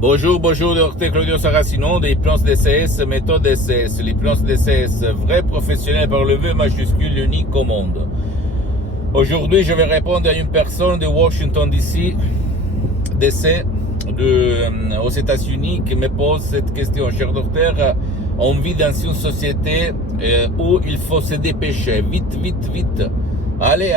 Bonjour, docteur Claudio Saracino de l'hypnose DCS, méthode DCS. L'hypnose DCS, vrai professionnel par le V majuscule, unique au monde. Aujourd'hui, je vais répondre à une personne de Washington DC, aux États-Unis, qui me pose cette question. Cher docteur, on vit dans une société où il faut se dépêcher, vite. Allez.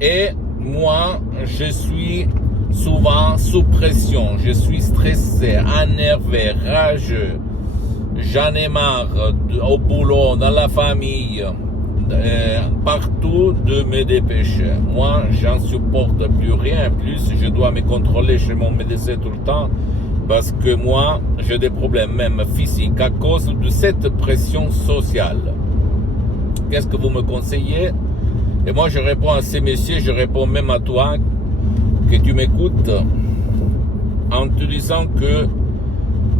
Et moi, je suis souvent sous pression, je suis stressé, énervé, rageux, j'en ai marre au boulot, dans la famille, partout de me dépêcher. Moi, j'en supporte plus rien, plus je dois me contrôler chez mon médecin tout le temps, parce que moi, j'ai des problèmes même physiques à cause de cette pression sociale. Qu'est-ce que vous me conseillez? Et moi, je réponds à ces messieurs, je réponds même à toi, que tu m'écoutes, en te disant que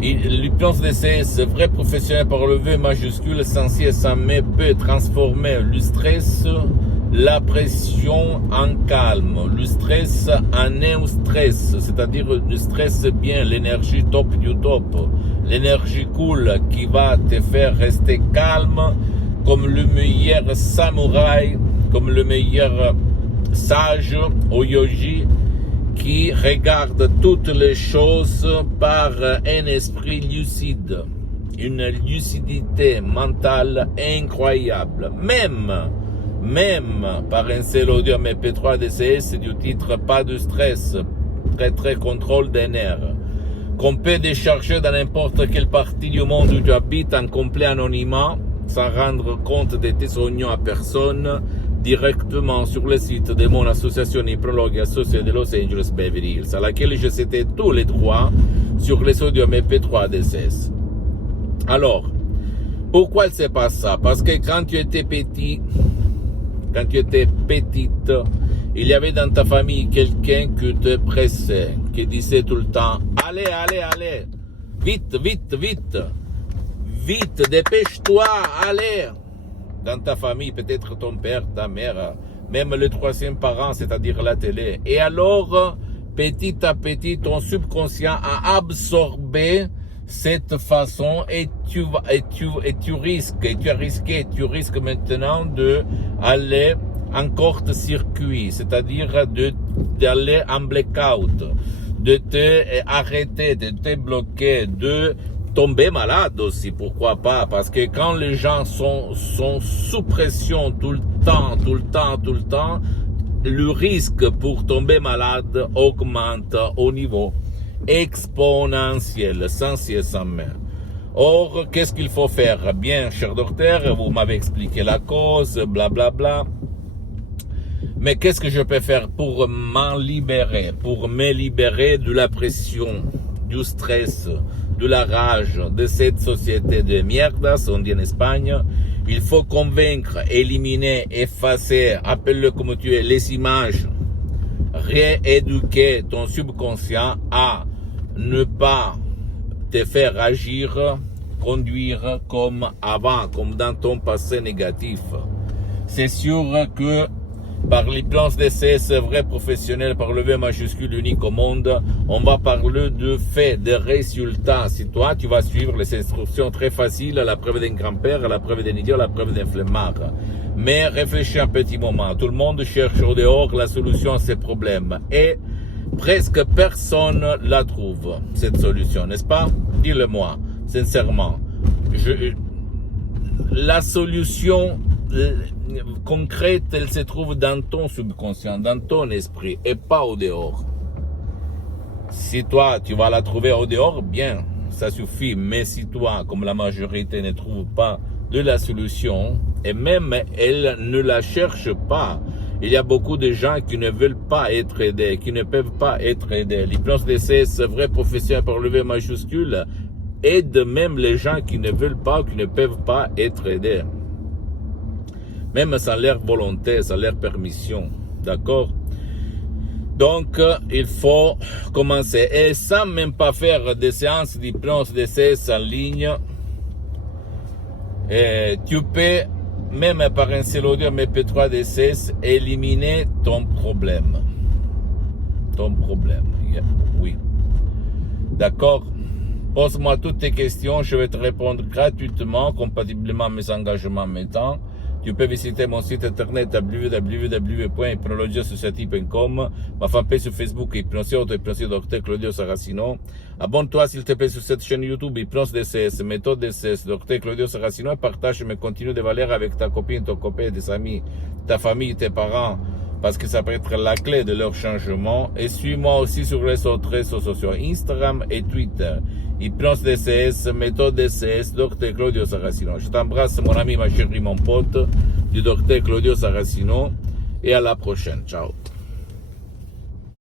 l'hypnose DCS, vrai professionnel par le V majuscule, sans et sans mais, peut transformer le stress, la pression en calme, le stress en eustress, c'est-à-dire le stress bien, l'énergie top du top, l'énergie cool qui va te faire rester calme comme le meilleur samouraï, comme le meilleur sage au yogi, qui regarde toutes les choses par un esprit lucide, une lucidité mentale incroyable, même par un seul audio MP3 DCS du titre Pas de stress, très contrôle des nerfs, qu'on peut décharger dans n'importe quelle partie du monde où tu habites en complet anonymat, sans rendre compte de tes oignons à personne, directement sur le site de mon association hypnologue associée de Los Angeles Beverly Hills, à laquelle je cédais tous les droits sur les audios MP3 DCS. Alors, pourquoi il s'est passé ça? Parce que quand tu étais petite, il y avait dans ta famille quelqu'un qui te pressait, qui disait tout le temps, allez, vite, dépêche-toi, allez. Dans ta famille, peut-être ton père, ta mère, même le troisième parent, c'est-à-dire la télé. Et alors, petit à petit, ton subconscient a absorbé cette façon et tu risques maintenant d'aller en court-circuit, c'est-à-dire d'aller en blackout, de te arrêter, de te bloquer, de tomber malade aussi, pourquoi pas, parce que quand les gens sont sous pression tout le temps, le risque pour tomber malade augmente au niveau exponentiel, sans et sans main. Or, qu'est-ce qu'il faut faire? Bien, cher docteur, vous m'avez expliqué la cause, blablabla. Mais qu'est-ce que je peux faire pour me libérer de la pression, du stress, de la rage de cette société de mierdas, on dit en Espagne? Il faut convaincre, éliminer, effacer, appelle-le comme tu es, les images, rééduquer ton subconscient à ne pas te faire agir, conduire comme avant, comme dans ton passé négatif. C'est sûr que par l'hypnose DCS, vrai professionnel par le V majuscule unique au monde, on va parler de faits, de résultats. Si toi, tu vas suivre les instructions très faciles, à la preuve d'un grand-père, à la preuve d'un idiot, à la preuve d'un flemmard. Mais réfléchis un petit moment. Tout le monde cherche au dehors la solution à ces problèmes. Et presque personne la trouve, cette solution, n'est-ce pas? Dis-le-moi, sincèrement. La solution concrète, elle se trouve dans ton subconscient, dans ton esprit, et pas au dehors. Si toi, tu vas la trouver au dehors, bien, ça suffit. Mais si toi, comme la majorité, ne trouve pas de la solution, et même elle ne la cherche pas, il y a beaucoup de gens qui ne veulent pas être aidés, qui ne peuvent pas être aidés. L'hypnose DCS, vrai professionnel par le V majuscule, aide même les gens qui ne veulent pas, qui ne peuvent pas être aidés. Même sans leur volonté, sans leur permission. D'accord? Donc, il faut commencer. Et sans même pas faire des séances d'hypnose DCS en ligne, tu peux, même par un seul audio MP3 DCS, éliminer ton problème. Oui. D'accord? Pose-moi toutes tes questions, je vais te répondre gratuitement, compatiblement à mes engagements, mes temps. Tu peux visiter mon site internet www.hypnologiassociative.com, ma fanpage sur Facebook, Hypnosiote, Dr Claudio Saracino. Abonne-toi s'il te plaît sur cette chaîne YouTube, Hypnose DCS, méthode DCS, Dr Claudio Saracino, et partage mes contenus de valeur avec ta copine, ton copain, tes amis, ta famille, tes parents, parce que ça peut être la clé de leur changement. Et suis-moi aussi sur les autres réseaux sociaux, Instagram et Twitter. Hypnose DCS, méthode DCS, Dr Claudio Saracino. Je t'embrasse mon ami, ma chérie, mon pote, du Dr Claudio Saracino. Et à la prochaine. Ciao.